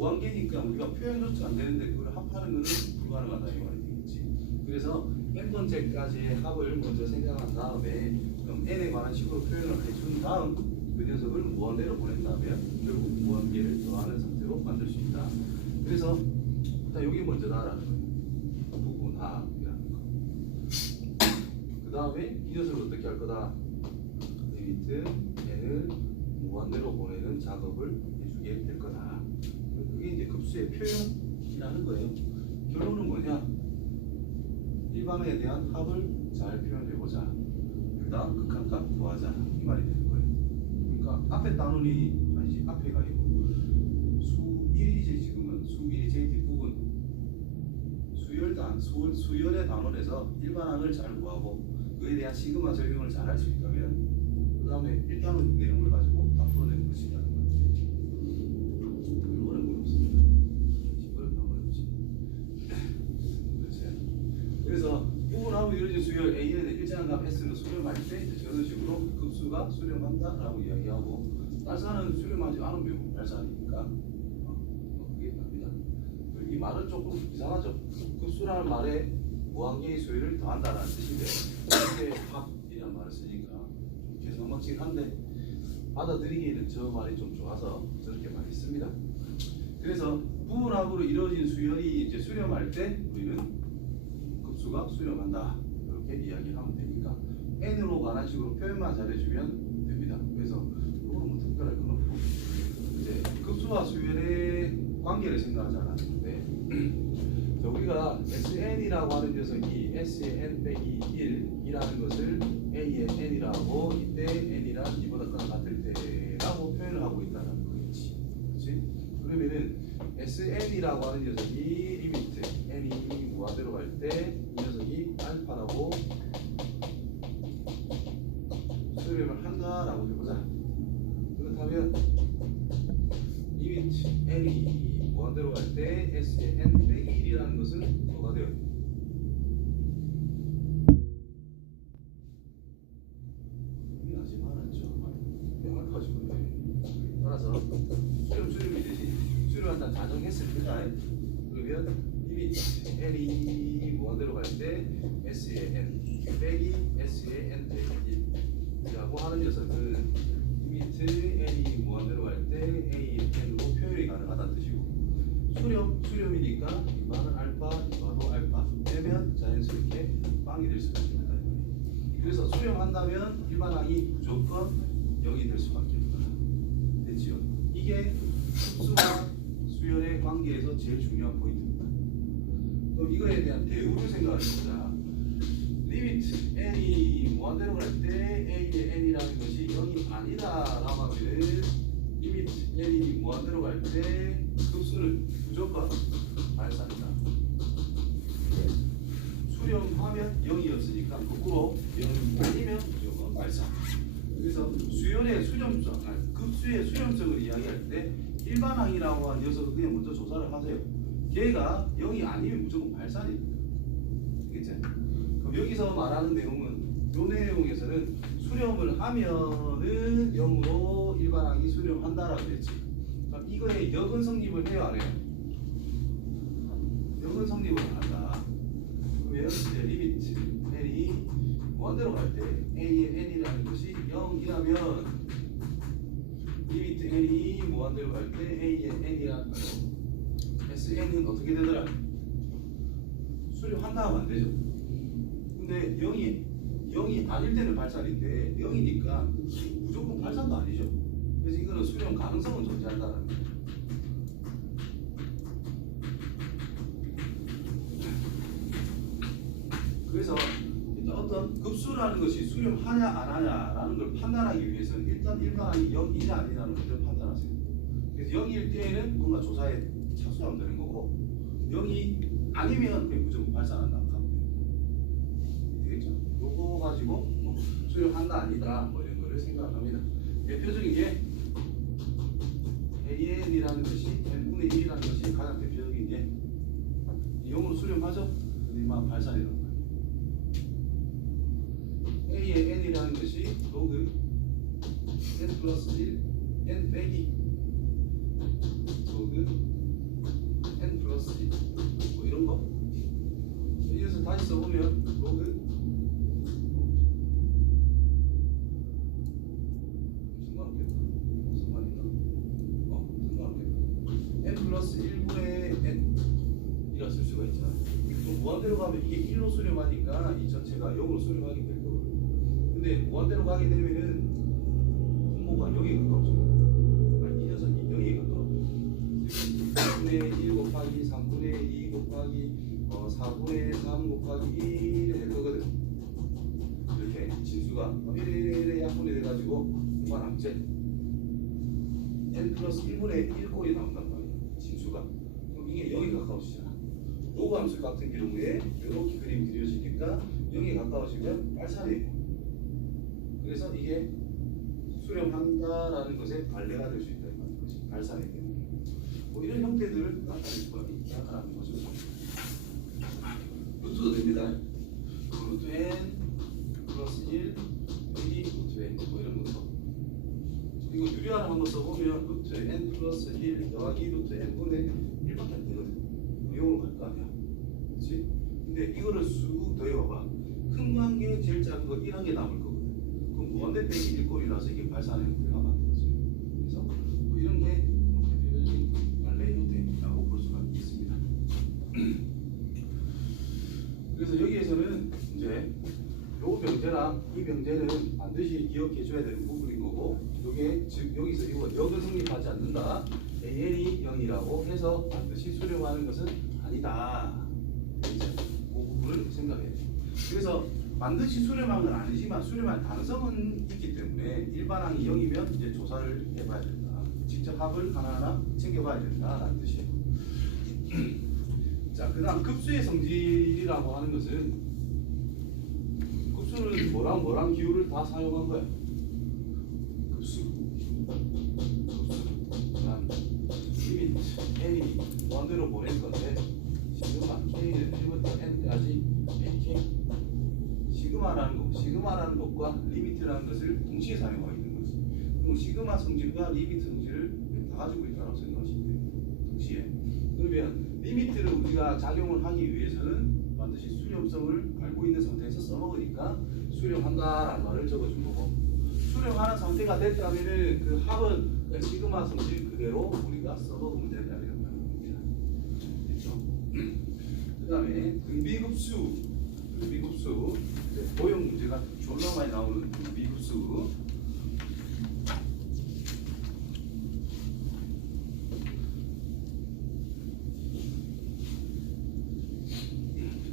무한계니까 우리가 표현조차 안 되는데 그걸 합하는 것은 불가능하다 이 말이 되겠지. 그래서 n 번째까지의 합을 먼저 생각한 다음에 그럼 n에 관한 식으로 표현을 해준 다음 그 녀석을 무한대로 보낸다면 결국 무한계를 더하는 상태로 만들 수 있다. 그래서 일단 여기 먼저 나라는 거예요. 부분합이라는 거. 그 다음에 이 녀석을 어떻게 할 거다? 리미트 n을 무한대로 보내는 작업을 해주게 될 거다. 그게 이제 급수의 표현이라는 거예요. 결론은 뭐냐? 일반에 대한 합을 잘 표현해보자. 그 다음 극한값 구하자. 이 말이 되는 거예요. 그러니까 앞에 단원이 아니지, 앞에가 아니고 수 1이지. 지금은 수 1이 제일 뒷부분 수열의 단원에서 일반항을 잘 구하고 그에 대한 시그마 적용을 잘 할 수 있다면 그 다음에 1단원 내용을 가지고 다 풀어내는 것이라는 거죠. 어려운 건 없습니다. 그래서 부분하고 이루어진 수열 A에 일정한 값 S를 수렴할 때 저런 식으로 급수가 수렴한다라고 이야기하고 발산은 수렴하지 않으면 발산이니까 그게 답니다. 이 말은 조금 이상하죠. 급수라는 말에 무한계의 수열을 더한다는 뜻인데 이렇게 합이라는 말을 쓰니까 좀 개성망측한데 받아들이기에는 저 말이 좀 좋아서 저렇게 말했습니다. 그래서 부분합으로 이루어진 수열이 이제 수렴할 때 우리는 급수가 수렴한다 이렇게 이야기하면 되니까 n으로 관한 식으로 표현만 잘해주면 됩니다. 그래서 이거는 뭐 특별할 건 없고 이제 급수와 수열의 관계를 생각하지 않았는데 우리가 sn이라고 하는 녀석이 s의 n 빼기 1이라는 것을 a의 n이라고 이때 n이란 2보다 크거나 같을 때라고 표현을 하고 있다는 거겠지. 그렇지? 그러면은 sn이라고 하는 녀석이 리미트 n이 무한대로 갈 때 이 녀석이 알파라고 수렴을 한다라고 해보자. 그렇다면 리미트 n이 무한대로 갈 때 s의 n 빼기 1이라는 것은 뭐가 돼요? 이게 아직 많았죠. 알파죠. 따라서 수렴이 되지. 수렴한다 가정했을 때다. 그러면 리미트 n이 무한대로 갈 때 s의 n 빼기 s의 n 빼기 1이라고 하는 녀석은 리미트 n이 무한대로 갈 때 a의 n으로 표현이 가능하다는 뜻이고 수렴이니까 이만은 알파, 이만도 알파 빼면 자연스럽게 빵이 될 수가 있다. 그래서 수렴한다면 일반항이 무조건 0이 될 수밖에 없다. 됐지요? 이게 흡수와 수열의 관계에서 제일 중요한 포인트입니다. 그럼 이거에 대한 대우를 생각을 해보자. 리미트 n이 무한대로 갈 때 a의 n이라는 것이 0이 아니다라고 하면은 리미트 n이 무한대로 갈 때 급수는 무조건 발산이다. 수렴하면 0이었으니까 거꾸로 0이 아니면 무조건 발산. 그래서 수열의 수렴성, 급수의 수렴성을 이야기할 때 일반항이라고 하는 녀석을 그냥 먼저 조사를 하세요. 걔가 0이 아니면 무조건 발산입니다. 알겠지? 그럼 여기서 말하는 내용은 요 내용에서는 수렴을 하면은 0으로 일반항이 수렴한다라고 했지. 그럼 이거에 역은 성립을 해요, 안 해요? 역은 성립을 한다. 그러면 이제 리미트 n이 무한대로 갈 때 a의 n이라는 것이 0이라면 리미트 n이 무한대로 갈 때 a의 n이라는 sn은 어떻게 되더라? 수렴한다 하면 안 되죠. 근데 0이 아닐 때는 발산인데 0이니까 무조건 발산도 아니죠. 그래서 이거는 수렴 가능성은 존재한다는 거예요. 그래서 일단 어떤 급수라는 것이 수렴하냐 안 하냐라는 걸 판단하기 위해서는 일단 일반항이 0이냐 아니냐는 것을 판단하세요. 그래서 0일 때에는 뭔가 조사에 착수하면 되는 거고 0이 아니면 그냥 무조건 발산한다 하면 됩니다. 되겠죠? 요거 가지고 뭐 수렴한다 아니다 뭐 이런 거를 생각합니다. 대표적인 게 AN이라는 것이 n분의 1이라는 것이 가장 대표적인 게 0으로 수렴하죠? 근데 이만 발산이라는 거예요. A의 n이라는 것이 로그 n 플러스 1 n 빼기 로그 플러스 1분의 n 이라 쓸 수가 있잖아. 그럼 무한대로 가면 이게 1로 수렴하니까 이 전체가 0으로 수렴하게 될 거거든. 근데 무한대로 가게 되면은 분모가 0에 가까워져요. 아니 이 녀석이 0에 가까워져요. 2분의 1 곱하기 3분의 2 곱하기 4분의 3 곱하기 1이 될 거거든. 이렇게 진수가 이래 약분이 돼가지고 무한함체 n 플러스 1분의 1꼴이 나온단 말이야. 진수가. 그럼 이게 0에 가까워지잖아. 요거 함수 같은 경우에 이렇게 그림이 그려지니까 0에 가까워지면 발산이 돼. 그래서 이게 수렴한다라는 것에 반례가 될 수 있다는 것이 발산이 되는 거예요. 뭐 이런 형태들을 나타낼 수가 있다라는 거죠. 루트도 됩니다. 루트 n 플러스 1 여기 루트 n 뭐 이런 것도. 이거 유리화를 한번 써보면 루트 n 플러스 1 더하기 루트 n분의 1밖에 안 되거든. 이용으로 갈 거 아니야. 그렇지? 근데 이거를 쑥 더해봐봐. 큰 관계 제일 작은 거 1한 개 남을 거거든. 그럼 무한대 빼기 1꼴이라서 이게 발산의 형태가 만들어져요. 그래서 뭐 이런 게 대표적인 말레 형태라고 볼 수가 있습니다. 그래서 여기에서는 이제 요 명제랑 이 명제는 반드시 기억해 줘야 되는 부분인 거고, 요게 즉 여기서 이거 역은 성립하지 않는다. AN이 0이라고 해서 반드시 수렴하는 것은 아니다. 이제 그 부분을 생각해야 돼요. 그래서 반드시 수렴한 건 아니지만 수렴할 가능성은 있기 때문에 일반항이 0이면 이제 조사를 해봐야 된다. 직접 합을 하나하나 챙겨봐야 된다라는 뜻이에요. 자, 그다음 급수의 성질이라고 하는 것은 급수는 뭐랑 기호를 다 사용한 거야. 급수. 그다음 리미트 n이 원대로 보낼 건데 시그마 k는 1부터 n까지 ak 시그마라는 것과 리미트라는 것을 동시에 사용하고 있는 거지. 그럼 시그마 성질과 리미트 성질을 다 가지고 있다고 생각하시면 돼요. 동시에. 그러면 리미트를 우리가 작용을 하기 위해서는 반드시 수렴성을 알고 있는 상태에서 써먹으니까 수렴한다라는 말을 적어준 거고, 수렴하는 상태가 됐다면은 그 합은 시그마 성질 그대로 우리가 써먹으면 된다 이런 말입니다. 그렇죠? 그 다음에 등비급수 고형 문제가 졸라 많이 나오는 등비급수.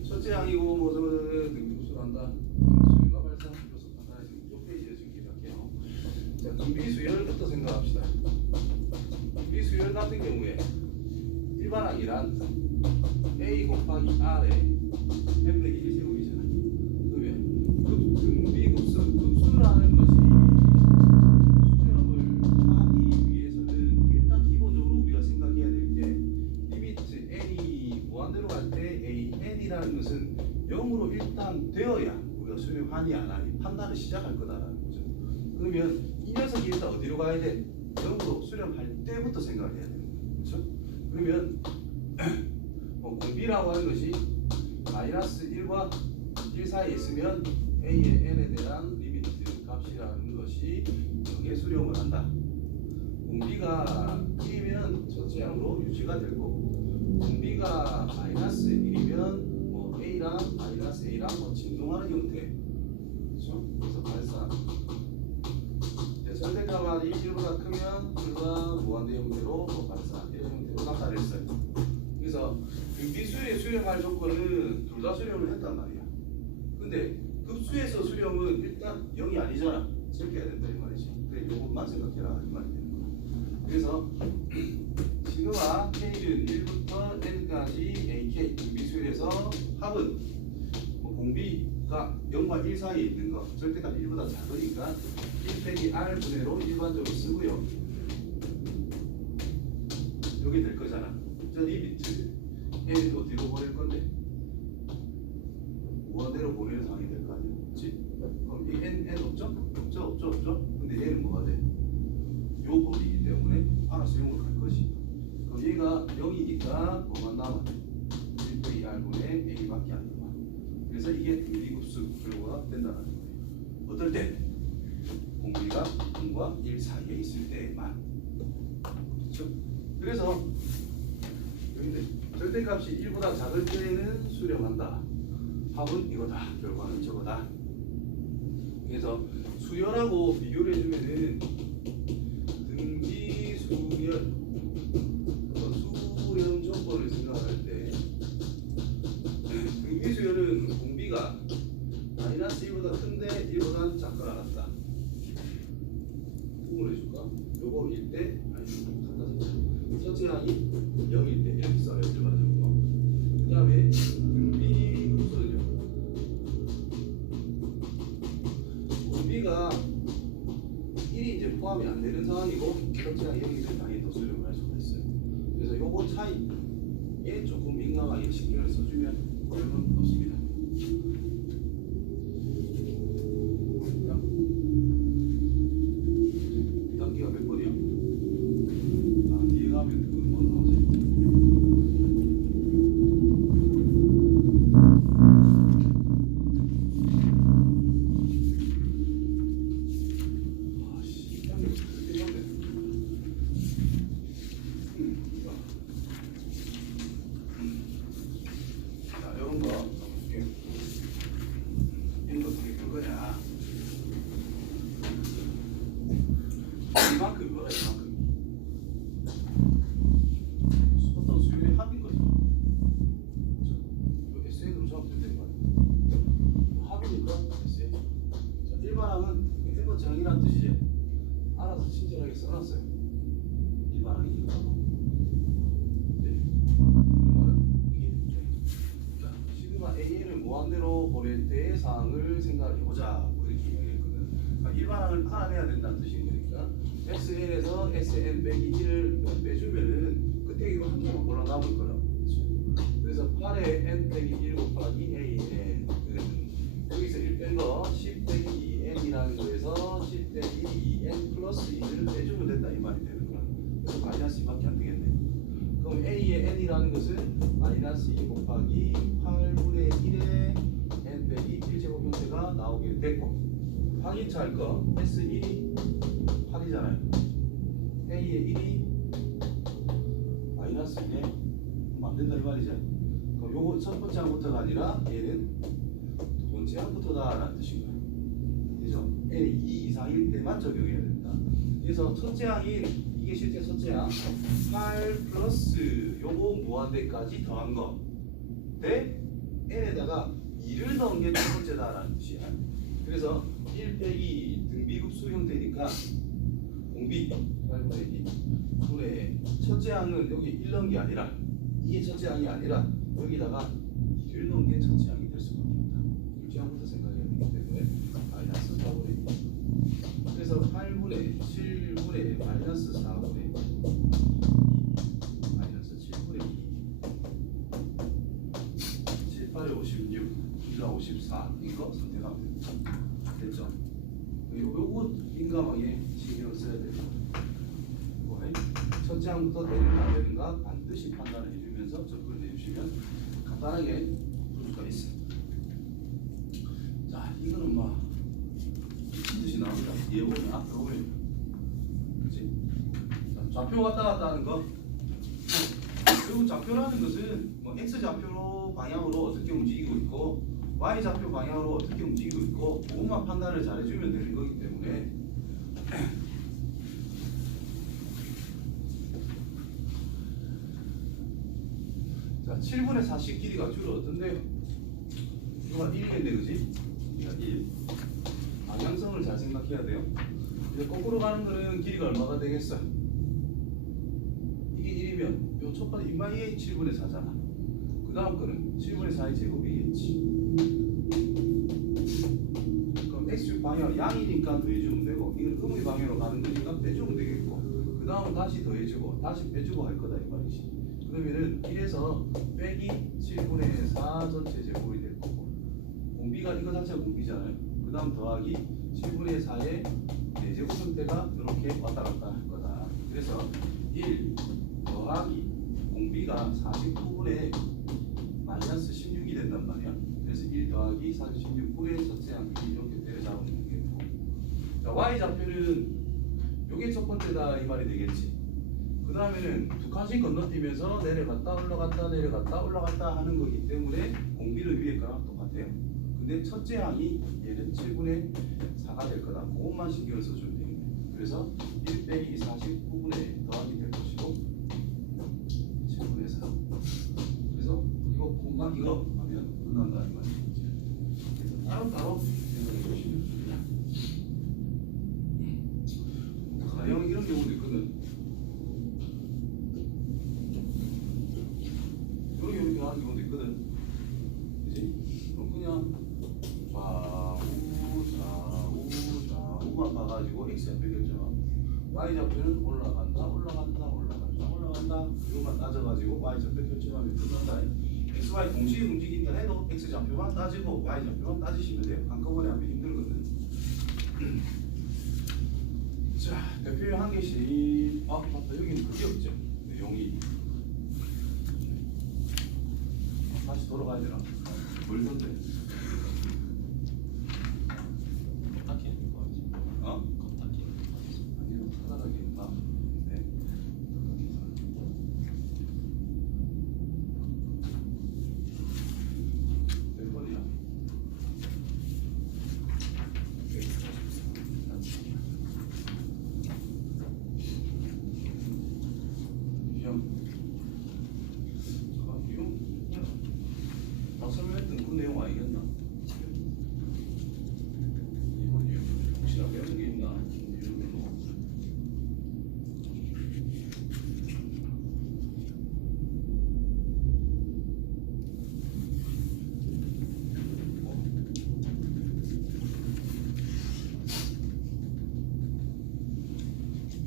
첫째 항이고 뭐 등비급수를 한다. 수요가 발생 플러스 판단해서 이 페이지에 지금 기억할게요. 자, 등비수열부터 생각합시다. 등비수열 같은 경우에 일반항이란 a 곱하기 r에 m 빼기 1제곱이잖아. 그러면 등비급수라는 것이 수렴을 하기 위해서는 일단 기본적으로 우리가 생각해야 될 게 리미트 n이 무한대로 갈 때 an이라는 것은 0으로 일단 되어야 우리가 수렴하니 안 하니 판단을 시작할 거다라는 거죠. 그러면 이 녀석이 일단 어디로 가야 돼? 0으로 수렴할 때부터 생각을 해야 되는 거죠. 그렇죠? 그러면 공비라고 하는 것이 마이너스 1과 1 사이에 있으면 a의 n에 대한 리미트 값이라는 것이 0에 수렴을 한다. 공비가 1이면 첫째 항으로 유지가 될 거고, 공비가 마이너스 1이면 뭐 a랑 마이너스 a랑 뭐 진동하는 형태. 그렇죠? 그래서 발산. 절대값이 1보다 크면 그가 무한대 형태로 발산 이런 형태로 나타냈어요. 그래서 등비수에 수렴할 조건은 둘 다 수렴을 했단 말이야. 근데 급수에서 수렴은 일단 0이 아니잖아. 저렇게 해야 된다 이 말이지. 그래 이것만 생각해라 이 말이 되는 거야. 그래서 시그마 k는 1부터 n까지 ak 등비수열에서 합은 공비가 0과 1 사이에 있는 거 절대값 1보다 작으니까 1 빼기 r 분해로 일반적으로 쓰고요. 여기 될 거잖아. 저 리미트 n은 어디로 보낼 건데? 무한대로 보내는 상황이 될 거 아니야. 그렇지? 그럼 이 n 없죠? 근데 얘는 뭐가 돼? 요 범위이기 때문에 알아서 0으로 갈 것이. 그럼 얘가 0이니까 뭐만 남아? 1 빼기 r분의 a밖에 안 남아. 그래서 이게 등비급수 결과가 된다는 거예요. 어떨 때? 공비가 0과 1 사이에 있을 때만. 그렇죠? 그래서 여기인데 절대값이 1보다 작을 때는 수렴한다. 합은 이거다. 결과는 저거다. 그래서 수열하고 비교를 해주면은 등비 수열 수렴 조건을 생각할 때 등비 수열은 공비가 마이너스 1보다 큰데 1보다 작거나 같다. 구분을 해줄까? 요거 1대 아니 첫째항이 0일 때 이렇게 써요. 일반적으로. 그 다음에 등비 급수는요. 공비가 1이 이제 포함이 안 되는 상황이고 첫째항이 0일 때 당연히 더 수렴을 할 수가 있어요. 그래서 요거 차이에 조금 민감하게 신경을 써주면 어려움은 없습니다. 단계가 몇 번이요? 아, 뒤에 가면 그건 뭐 나오지? 아씨, 단계 그렇게 해야 돼. 자, 이런 거 볼게요. 이런 거 어떻게 볼 거냐? 이만큼 뭐라 이만큼 어떤 수율의 합인 거죠. 그렇죠? SN으로 적으면 되는 거예요. 합이니까 SN. 자, 일반항은 해본 정의란 뜻이지. 알아서 친절하게 써놨어요. 일반항이니까. 네. 그러면은 이게 자, 시그마 AN을 무한대로 보낼 때의 사항을 생각해보자. 뭐 이렇게 이야기했거든. 그러니까 일반항을 알아내야 된다는 뜻인 거니까. SN에서 SN 빼기 1을 빼주면은 그때 이거 한 개만 골라 남을 거라고. 그래서 8에 N 빼기 1 곱하기 AN. 여기서 1 뺀 거 10 빼기 2N이라는 거에서 10 빼기 2N 플러스 2를 빼주면 된다 이 말이 되는 거야. 그래서 마이너스 2밖에 안 되겠네. 그럼 A의 N이라는 것은 마이너스 2 곱하기 8분의 1의 N 빼기 1제곱 형태가 나오게 됐고 확인차 할 거 S1이 8이잖아요. A의 1이 마이너스 2네. 그럼 안 된다 이 말이죠. 그럼 요거 첫 번째 항부터가 아니라 얘는 두 번째 항부터다라는 뜻인 거예요. 그죠? N이 2 이상일 때만 적용해야 된다. 그래서 첫째 항인 이게 실제 첫째 항 8 플러스 요거 무한대까지 더한 거 대 N에다가 2를 넣은 게 첫 번째다라는 뜻이야. 그래서 1 빼기 등비급수 형태니까 공비 8분의 2 분의 첫째 항은 여기 1 넣은 게 아니라 이게 첫째 항이 아니라 여기다가 2를 넣은 게 첫째 항이 될 수밖에 없다. 둘째 항부터 생각해야 되기 때문에 마이너스 4분의 2 그래서 8분의 7분의 마이너스 4분의 2 마이너스 7분의 2 7, 8에 56 2가 54 이거 선택하면 됩니다. 됐죠? 요거 민감하게 신경을 써야 됩니다. 첫째 항부터 되는가 안 되는가 반드시 판단을 해주면서 접근을 해주시면 간단하게 풀 수가 있습니다. 자, 이거는 막 미친 듯이 나옵니다. 뒤에 보면 앞으로 보면 그렇지? 좌표 왔다 갔다 하는 거 그리고 좌표라는 것은 뭐 X 좌표 방향으로 어떻게 움직이고 있고 Y 좌표 방향으로 어떻게 움직이고 있고 그것만 판단을 잘 해주면 되는 거기 때문에 자, 7분의 40 길이가 줄어든대요. 이거가 1이겠네, 그지? 그러니까 1. 방향성을 잘 생각해야 돼요. 이제 거꾸로 가는 거는 길이가 얼마가 되겠어? 이게 1이면 요 첫 번째 이마에 7분의 4잖아. 그 다음 거는 7분의 4의 제곱이겠지. 그럼 X 방향 양이니까 더해주면 되고 이건 음의 방향으로 가는 거니까 빼주면 되겠고 그 다음은 다시 더해주고 다시 빼주고 할 거다 이 말이지. 그러면은 1에서 빼기 7분의 4 전체 제곱이 될 거고 공비가 이거 자체가 공비잖아요. 그 다음 더하기 7분의 4의 4제곱 형태가 이렇게 왔다 갔다 할 거다. 그래서 1 더하기 공비가 49분의 마이너스 16이 된단 말이야. 그래서 1 더하기 46분의 첫째 항이 이렇게 때려잡으면 되겠고 자, Y 좌표는 요게 첫 번째다 이 말이 되겠지. 그 다음에는 두 칸씩 건너뛰면서 내려갔다 올라갔다 내려갔다 올라갔다 하는 거기 때문에 공비는 위에 거랑 똑같아요. 근데 첫째 항이 얘는 7분의 4가 될 거다. 그것만 신경을 써주면 됩니다. 그래서 1 빼기 49분의 더하기 될 것이고 7분의 4. 그래서 이거 콤마 이거 하면 끝난다 이 말이죠. 그래서 따로따로 생각해 주시면 됩니다. 가령 이런 경우도 있거든. 이렇게 하는 경우도 있거든. 그지? 그럼 그냥 좌우만 봐가지고 x좌표 결정하고 y좌표는 올라간다 이것만 따져가지고 y좌표 결정하면 끝난다. xy 동시에 움직인다 해도 x좌표만 따지고 y좌표만 따지시면 돼요. 한꺼번에 하면 힘들거든. 자, 대표 한 개씩. 아 맞다, 여기는 그게 없죠. 용이 다시 돌아가야 되나? 멀던데. 걷다키 있는 거 같지? 어? 걷다키 아니요, 편안하게 있나? 네. 몇 번이야? 설명했던 그 내용 아니겠나? 이번 이유 혹시나 배운 게 있나? 이유로.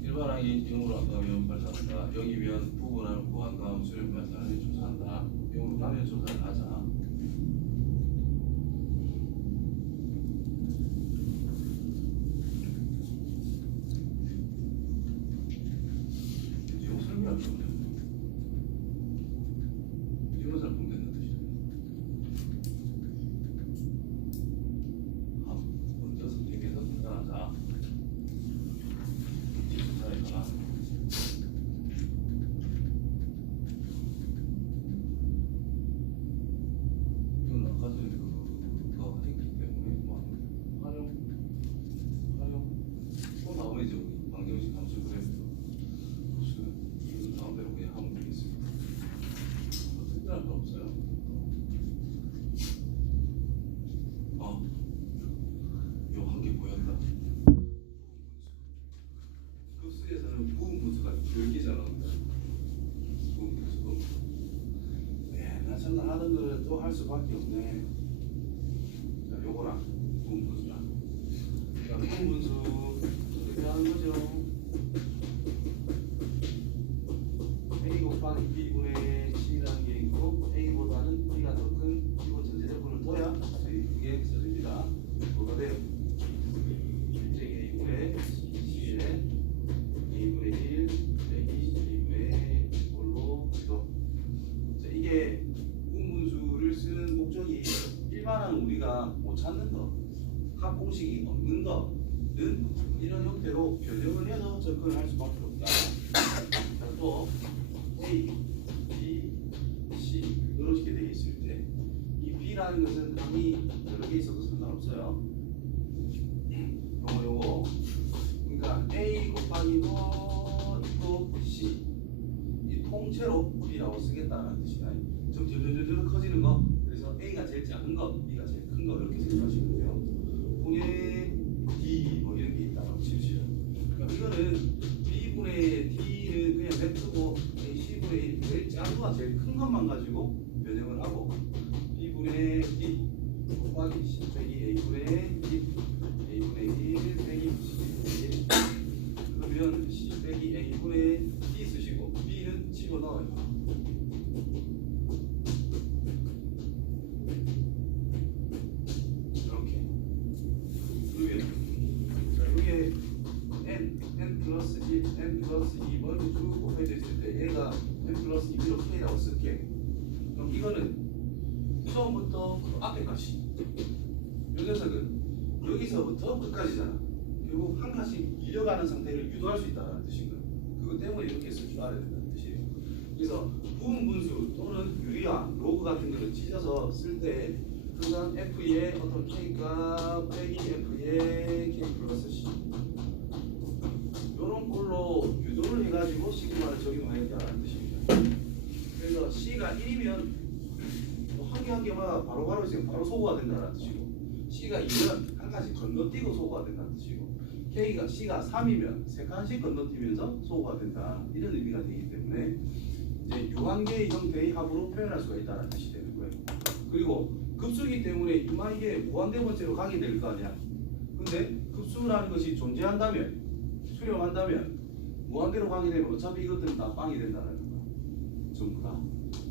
일반항이 영으로 한다면 발사한다. 여기 위한 부분을 구한 다음 수렴 발사를 조사한다. 영으로 가면 조사를 하자. 이거 설명할 게 없네. 이거 잘 본다는 뜻이네. 먼저 선택해서 판단하자. 지수사에 관한 이건 아까 전에 그거 했기 때문에 뭐 활용 또 나오네죠. 방정식 함수 그래프도 무슨 이건 다음대로 그냥 하면 되겠습니다. 특별한 거 없어요. 요 한 개 보였다. 급수에서는 부분분수가 10개잖아. 부분분수. 네, 나 정말 하던 거를 또 할 수밖에 없네. 자, 요거랑 부분분수랑. 자, 부분분수 어떻게 하는 거죠? A 곱하기 B분의 C라는 게 있고 A보다는 B가 더 큰 기본 전체적분을 둬야 저희 그게 써집니다. 뭐가 돼요? A분의 C에 A분의 1 빼기 A분의 1로 이거. 자, 이게 부분분수를 쓰는 목적이 일반은 우리가 못 찾는 거, 합공식이 없는 거는 이런 형태로 변형을 해서 접근을 할 수밖에 없다. 자, 또 A, B, C 이런 식이 되어 있을 때 이 B라는 것은 항이 여러 개 있어도 상관없어요. 요거 그러니까 A 곱하기 뭐 있고 C 이 통째로 B라고 쓰겠다는 뜻이다. 좀 저저저저 커지는 거. 그래서 A가 제일 작은 거, B가 제일 큰 거 이렇게 생각하시면 돼요. 분의 D 뭐 이런 게 있다고 칩시다. 그러니까 이거는 B분의 D는 그냥 냅두고 C분의 1 제일 작은 거가 제일 큰 것만 가지고 변형을 하고 B분의 D 곱하기 C 빼기 A분의 D A분의 1 빼기 C분의 1 그러면 C 빼기 A분의 D 쓰시고 B는 집어넣어요. 이렇게 그러면 자 여기에 n 플러스 1, n 플러스 2번 쭉 곱해져 있을 때 얘가 n 플러스 2로 k라고 쓸게. 그럼 이거는 처음부터 그 앞에까지 이 녀석은 여기서부터 끝까지잖아. 결국 한 칸씩 밀려가는 상태를 유도할 수 있다는 뜻인 거야. 그것 때문에 때문에 이렇게 쓸 줄 알아야 된다는 뜻이에요. 그래서 부분 분수 또는 유리화, 로그 같은 거를 찢어서 쓸 때 항상 f의 어떤 k값 빼기 f의 k 플러스 c 이런 꼴로 유도를 해가지고 시그마를 적용해야 된다는 뜻입니다. 그래서 c가 1이면 한 개 한 개마다 바로바로 지금 바로 소거가 된다는 뜻이고 c가 2면 한 가지 건너뛰고 소거가 된다는 뜻이고 c가 3이면 세 칸씩 건너뛰면서 소거가 된다 이런 의미가 되기 때문에 이제 유한계의 형태의 합으로 표현할 수가 있다는 뜻이 되는 거예요. 그리고 급수이기 때문에 이만 이게 무한대번째로 가게 될 거 아니야. 근데 급수라는 것이 존재한다면 수렴한다면 무한대로 가게 되면 어차피 이것들은 다 빵이 된다는 거야. 전부 다.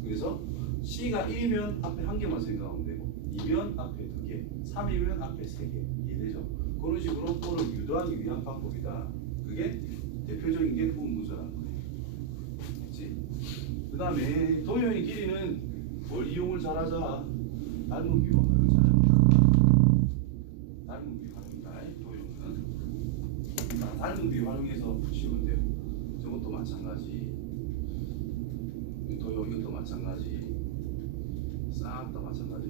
그래서 C가 1이면 앞에 한 개만 생각하면 되고 2면 앞에 2개 3이면 앞에 3개 이해되죠? 그런 식으로 꼴을 유도하기 위한 방법이다. 그게 대표적인 게 부분분수라는 거예요. 그렇지? 그 다음에 도형의 길이는 뭘 이용을 잘하자? 닮은 비율 활용을 잘합니다. 닮은 비율 활용이다. 도형은 닮은 비율 활용해서 푸시면 돼요. 저것도 마찬가지. 도형 이것도 마찬가지. 싹 다 마찬가지.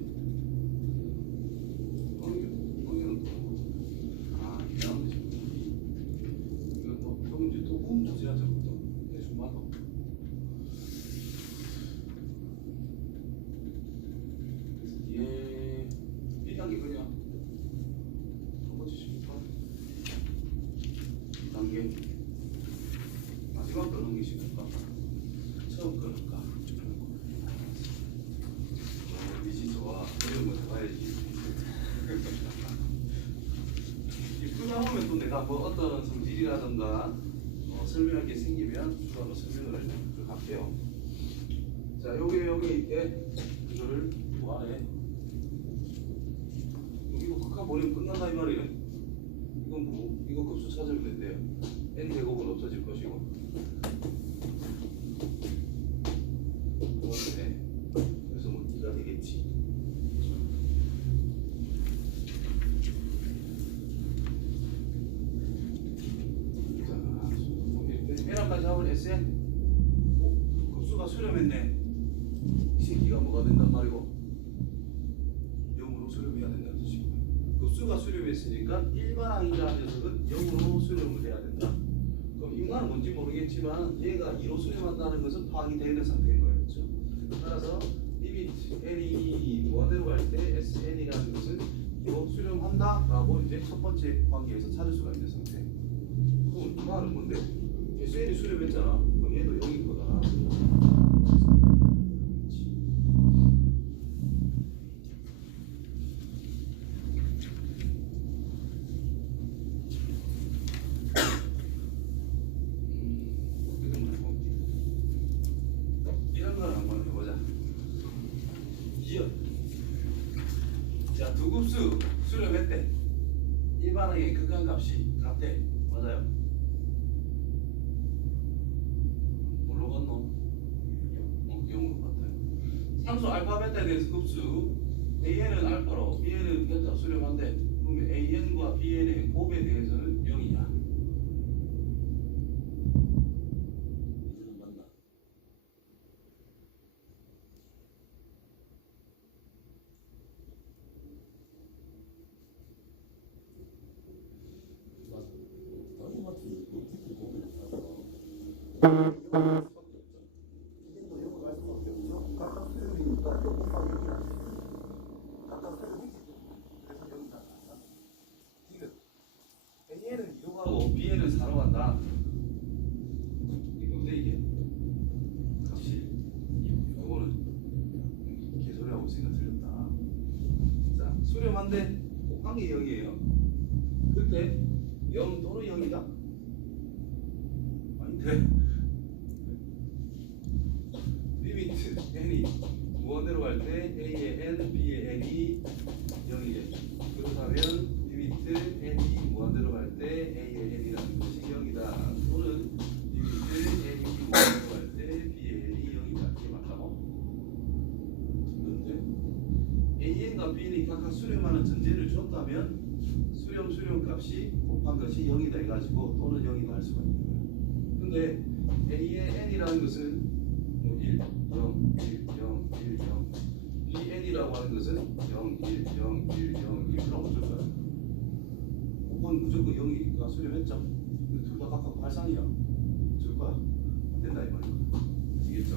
도형은 이런 거지. 이건 이제 또 꿈조지야 저것도. 대충 봐도. 예, 1단계 그냥 한번 치십니까? 2단계 마지막 거 넘기십니까? 처음 거니까 미지 좋아 어려운 거 해봐야지. 이 풀다 보면 또 내가 뭐 어떤 성질이라든가 설명할 게 생기면 또 한번 설명을 할게요. 자, 여기 있게 이거를 뭐하네? 이거 극한 버리면 끝난다 이 말이에요. 이건 뭐 이거 급수 찾으면 된대요. n 제곱은 없어질 것이고. 그런데 그래서 뭐 D가 되겠지. 자, N까지 하면 Sn. 급수가 수렴했네. 이 새끼가 뭐가 된단 말이고 0으로 수렴해야 된다는 뜻이고 급수가 수렴했으니까 일반항이라는 녀석은 0으로 수렴을 해야 된다. 그럼 인간은 뭔지 모르겠지만 얘가 2로 수렴한다는 것은 파악이 되는 상태인 거예요. 그렇죠? 따라서 리미트 n이 무한대로 갈 때 sn이라는 것은 2로 수렴한다 라고 이제 첫 번째 관계에서 찾을 수가 있는 상태. 그럼 이 말은 뭔데? sn이 수렴했잖아. 그럼 얘도 0인 거다. 자, 두 급수 수렴했대. 일반항의 극한값이 같대. 맞아요? 뭘로 갔노? 0으로 같아요. 상수 알파 베타에 대해서 급수 AN은 알파로 BN은 베타 수렴한대. 그러면 AN과 BN의 곱에 대해서는 0이냐? A는 2로 가고 B는 4로 간다. 근데 이게 값이 이거는 개소리하고 있으니까 틀렸다. 자, 수렴한데 곱한 게 0이에요. 그때 0 또는 0이다? 아닌데. 리미트 n이 무한대로 갈 때 a의 n, b의 n이 0이겠죠. 그렇다면 리미트 n이 무한대로 갈 때 a의 n이라는 것이 0이다. 또는 리미트 n이 무한대로 갈 때 b의 n이 0이다. 이게 맞다고? 그런데 an과 b는 각각 수렴하는 전제를 줬다면 수렴 값이 곱한 것이 0이다 해가지고 또는 0이다 할 수가 있는 거예요. 근데 A의 n이라는 것은 1, 0, 1, 0, 1, 0. 이 n이라고 하는 것은 0, 1, 0, 1, 0, 1라고 줄 거야. 5번 무조건 0이니까 수렴했죠? 둘 다 각각 발산이야. 줄 거야. 안 된다 이 말이야. 아시겠죠?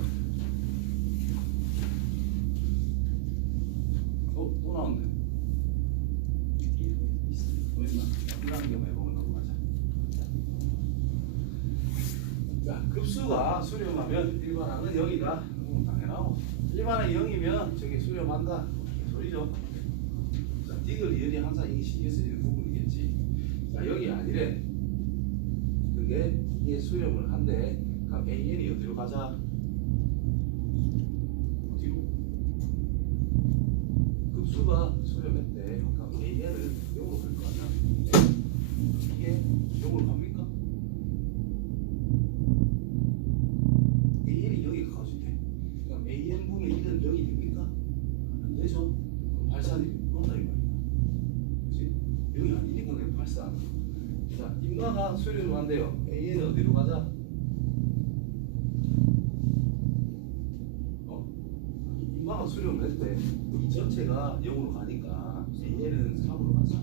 또 나온대. 또 있나? 이라는 게 해보면 넘어가자. 자, 급수가 수렴하면 일반항은 0이다. 당연하고. 일반항이 0이면 저게 수렴한다. 소리죠. 자, 디귿 리을이 항상 이게 신경 쓰이는 부분이겠지. 자, 여기 아니래. 그게 이게 수렴을 한대. 그럼 AN이 어디로 가자? 어디로? 급수가 수렴했대. 그럼 AN은 0으로 갈 거 아니야? 이게 0으로 갑니까? AN이 0이 가까워진대. 그럼 AN 분의 1은 0이 됩니까? 안 되죠. 그럼 발산이 된다 이 말이야. 그치? 0이 아니니까 그냥 발산. 자, 인마가 수렴을 한대요. AN은 어디로 가자? 인마가 수렴을 했대. 이 전체가 0으로 가니까 AN은 3으로 가자.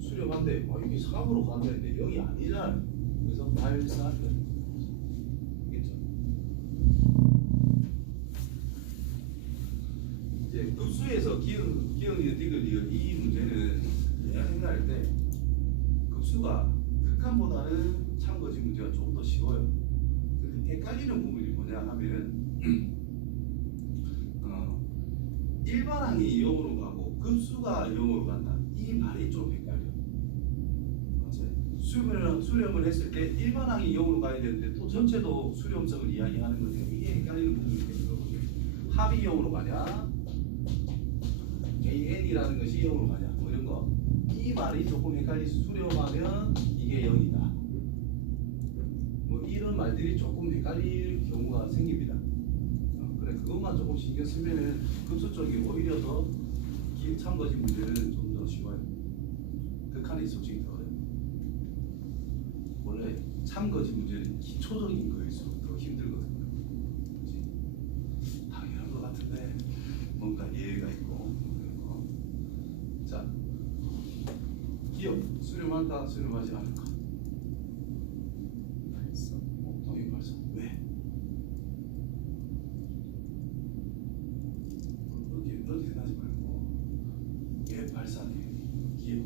수렴한대. 이게 3으로 간다는데 0이 아니잖아요. 그래서 발산. 알겠죠? 이제 급수에서 기억, 디귿, 리을 이 문제는 내가 생각할 때 급수가 극한보다는 참거지 문제가 조금 더 쉬워요. 근데 헷갈리는 부분이 뭐냐 하면은 일반항이 0으로 가고 급수가 0으로 간다. 이 말이 좀 헷갈려. 수렴을 했을 때 일반항이 0으로 가야 되는데 또 전체도 수렴성을 이야기하는 거죠. 이게 헷갈리는 부분이 되는 거거든요. 합이 0으로 가냐? AN이라는 것이 0으로 가냐? 뭐 이런 거. 이 말이 조금 헷갈리. 수렴하면 이게 0이다. 뭐 이런 말들이 조금 헷갈릴 경우가 생깁니다. 그래, 그것만 조금 신경 쓰면은 급수 쪽이 오히려 더 참거지 문제는 좀 더 쉬워요. 극한이 솔직히 더 어려요. 원래 참거지 문제는 기초적인 거일수록 더 힘들거든요. 그치? 당연한 것 같은데 뭔가 예외가 있고. 자, 기억 수렴할까 수렴하지 않을까? 발산. 당연히 발산. 왜? 그렇게 생각하지 말고 왜 발산이에요? 기억.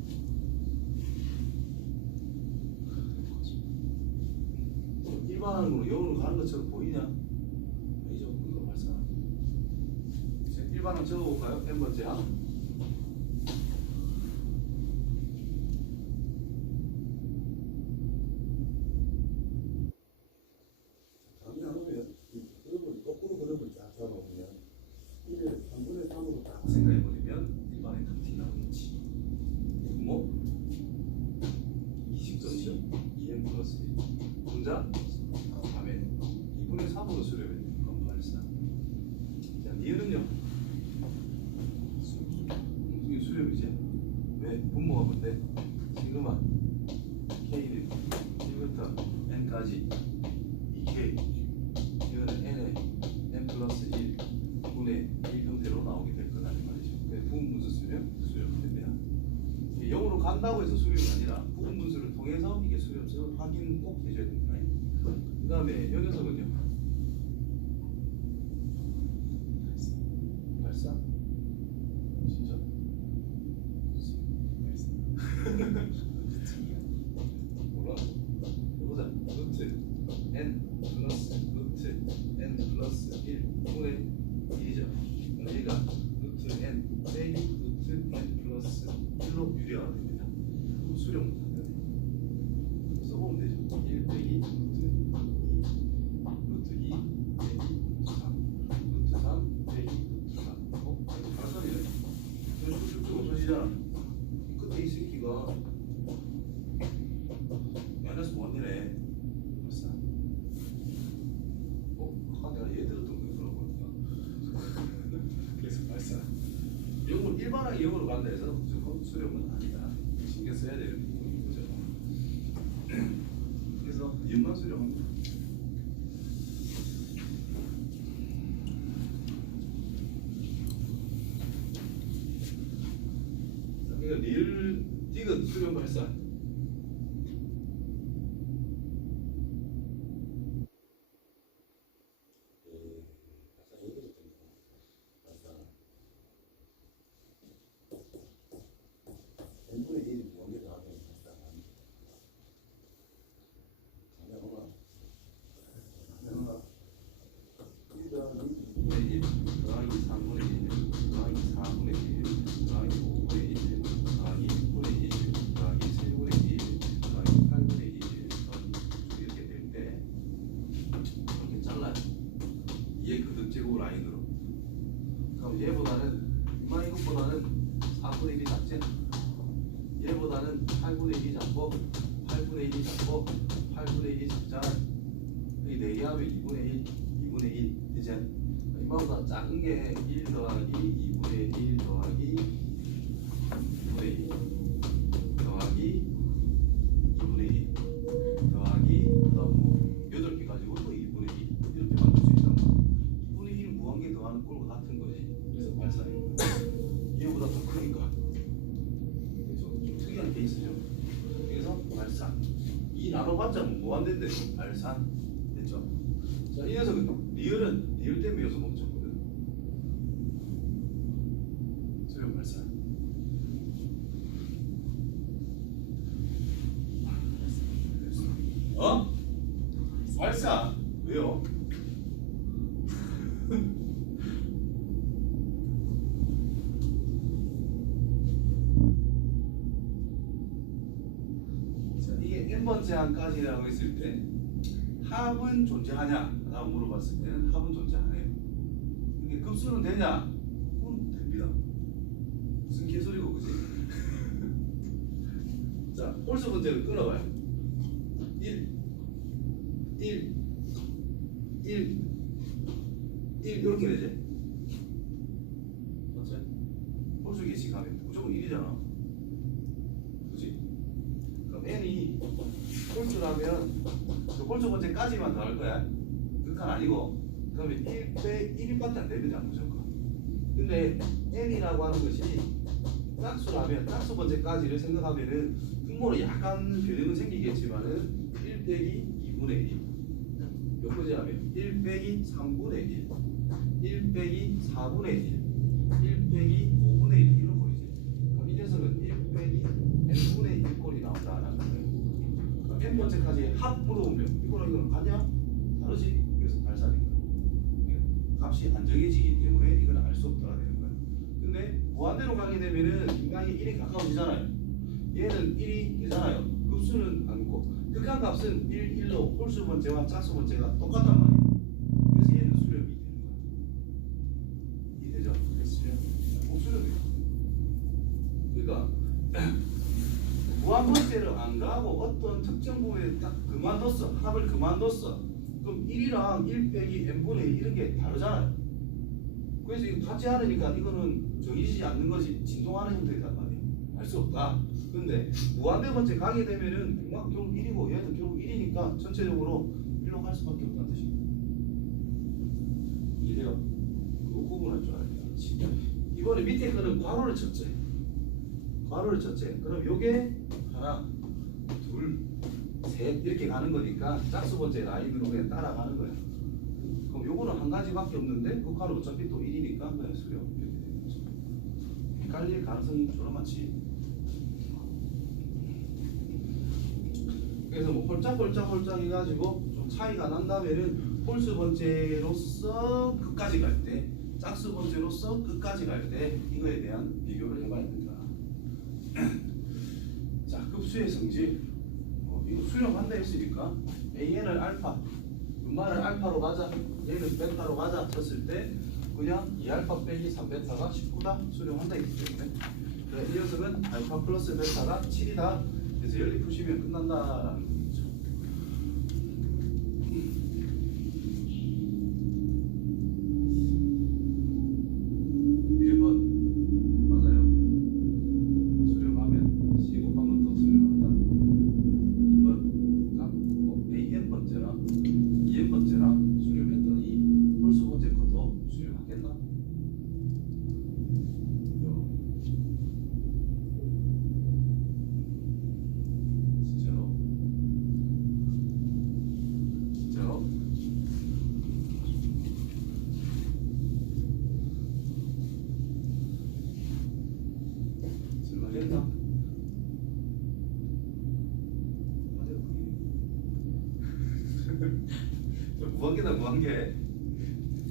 일반항으로 0으로 가는 것처럼 보이냐? 아니죠. 그거 발산. 이제 일반항 적어볼까요? n 번째 항. 거꾸로 그림을 쫙 잡아보면 1을 3분의 3으로 딱 생각해버리면 일반에 탁 나오겠지. 뭐? 이식점이죠? 2n 플러스 1. 분자? 3n. 2분의 3으로 수렴해. 그럼 발산. 자, 니은은요? 이게 수렴이지. 왜? 분모가 뭔데? 시그마 K는 1부터 N까지 2K. 이거는 N에 N 플러스 1 분의 1 형태로 나오게 될 거라는 말이죠. 부분 분수 쓰면 수렴됩니다. 0으로 간다고 해서 수렴이 아니라 부분 분수를 통해서 이게 수렴성을 확인 꼭 해줘야 됩니다. 그 다음에 이 녀석은요? 발산? 진짜? 뭐라고? 해보자. 루트 N 플러스 루트 N 플러스 1 분의 1이죠. 얘가 루트 N 빼기 루트 N 플러스 1로 유리화가 됩니다. 그럼 수렴 못하면 써보면 되죠. 1 빼기 루트 2 빼기 루트 3 빼기 루트 3. 발산이네. 저거 저지잖아. 끝에 이 새끼가 마이너스 1이네. 발산. 아까 내가 얘 들었던 거 그런 거니까. 그래서 발산. 영어로 일반항이 영어로 간다 해서 무조건 수렴은 아니다. 신경 써야 되는 부분인 거죠. 그래서 니은만 수렴합니다. 그러니까 니을 디귿 수렴 발사. n분의 1이 무한계 더하면 가능한가? 가능한가? 1 더하기 2분의 1 더하기 3분의 1 더하기 4분의 1 더하기 5분의 1 더하기 6분의 1 더하기 3분의 1 더하기 8분의 1 더하기 이렇게 될 때 이렇게 잘라요. 2의 그득 제곱 라인으로. 그럼 얘보다는 이것보다는 4분의 1이 작지? 얘보다는 8분의 1이 작고 8분의 1이 작고 8분의 1이 작잖아. 여기 4개 하면 2분의 1 되지? 이거보다 작은 게 1 더하기 2분의 1 더하기 2분의 1 더하기 2분의 1 더하기 그다음 8개 가지고 또 2분의 1 이렇게 만들 수 있단 말이야. 2분의 1 무한개 더하는 꼴과 같은 거지. 그래서 발산인 거야. 얘보다 더 크니까. 그래서 좀 특이한 케이스죠. 그래서 발산. 이 나눠봤자 무한대인데 발산. 됐죠? 자, 이 녀석은 리을은 리을 때문에 여기서 멈췄거든. 수렴 발산. 어? 발사. 왜요? 자, 이게 n번째 항까지라고 했을 때 합은 존재하냐? 라고 물어봤을 때는 합은 존재 안 해요. 이게 급수는 되냐? 됩니다. 무슨 개소리고, 그지? 자, 홀수 번째를 끊어봐요. 1 이렇게 되지? 맞지? 홀수 계식 하면 무조건 1이잖아. 그지? 그럼 n이 홀수라면 그 홀수 번째까지만 더할 거야. 극한 아니고. 그러면 1 빼 1밖에 안 됩니다. 무조건. 근데 n이라고 하는 것이 짝수라면 짝수 번째까지를 생각하면은 분모로 약간 변형은 생기겠지만은 1 빼기 2분의 1 몇 번째 하면 1 빼기 3분의 1 1 빼기 4분의 1 1 빼기 5분의 1 이런 거 이제. 그럼 이 녀석은 1 빼기 n분의 1 꼴이 나온다라는 거예요. 그럼 n번째까지 합 물어보면 이거는 같냐? 다르지? 그래서 발산인 거야. 값이 안 정해지기 때문에 이건 알 수 없다가 되는 거야. 근데 무한대로 가게 되면은 인간이 1이 가까워지잖아요. 얘는 1이 되잖아요. 급수는 않고 극한값은 1, 1로 홀수 번째와 짝수 번째가 똑같단 말이에요. 그래서 얘는 수렴이 되는 거야. 이해되죠? 수렴. 꼭 수렴이에요. 그러니까 무한 번째를 안 가고 어떤 특정 부분에 딱 그만뒀어. 합을 그만뒀어. 그럼 1이랑 1 빼기 n분의 1 이런 게 다르잖아요. 그래서 이거 같지 않으니까 이거는 정해지지 않는 것이 진동하는 형태이단 말이에요. 알 수 없다. 근데 무한대 번째 가게 되면은 결국 1이고 얘는 결국 1이니까 전체적으로 1로 갈 수밖에 없다는 뜻입니다. 이해돼요? 그거 구분할 줄 알아야 돼요. 이번에 밑에 거는 괄호를 쳤지. 괄호를 쳤지. 그럼 요게 하나, 둘, 셋 이렇게 가는 거니까 짝수 번째 라인으로 그냥 따라가는 거예요. 그럼 요거는 한 가지밖에 없는데 그 괄호 어차피 또 1이니까 그냥 수렴 이렇게 되는 거죠. 헷갈릴 가능성이 졸라 많지. 그래서 뭐 홀짝홀짝 해가지고 좀 차이가 난다면은 홀수 번째로서 끝까지 갈 때, 짝수 번째로서 끝까지 갈 때 이거에 대한 비교를 해봐야 된다. 자, 급수의 성질. 이거 수렴한다 했으니까 AN을 알파, 음말을 알파로 가자, 얘는 베타로 가자 쳤을 때 그냥 2알파 빼기 3베타가 19다 수렴한다 했기 때문에 이 녀석은 알파 플러스 베타가 7이다. 그래서 연립 푸시면 끝난다라는 거죠. 수렴하면 C 곱하면 더 수렴한다. 2번 AN 무한계다 무한계.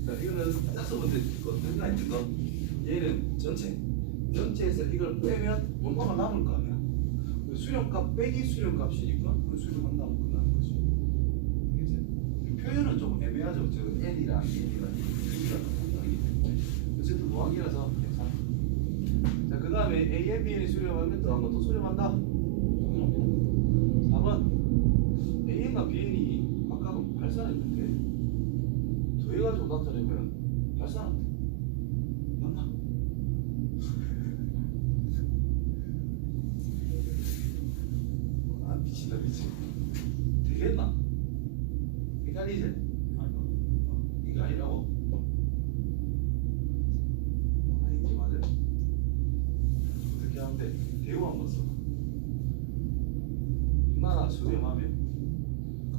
자, 이거는 5번째 거 등가 있는 거. 얘는 전체에서 이걸 빼면 원가가 남을 거 아니야. 수렴값 빼기 수렴값이니까 그 수렴만 남으면 끝나는 거지. 이제 표현은 좀 애매하죠. 저 n이랑 n이랑 n이랑 동작이기 때문에 어쨌든 무한계라서 괜찮아. 자, 그 다음에 a, bn이 수렴하면 또 한 번 또 수렴한다. 4번 an과 bn이 각각 발산했는데 더해가지고 나타내면 발산한대. 맞나? 아 미친다 미친. 되겠나? 헷갈리지? 이게 아니라고? 아닌지 맞아. 어떻게 하면 돼? 대우 한번 써. 인마나 수렴하면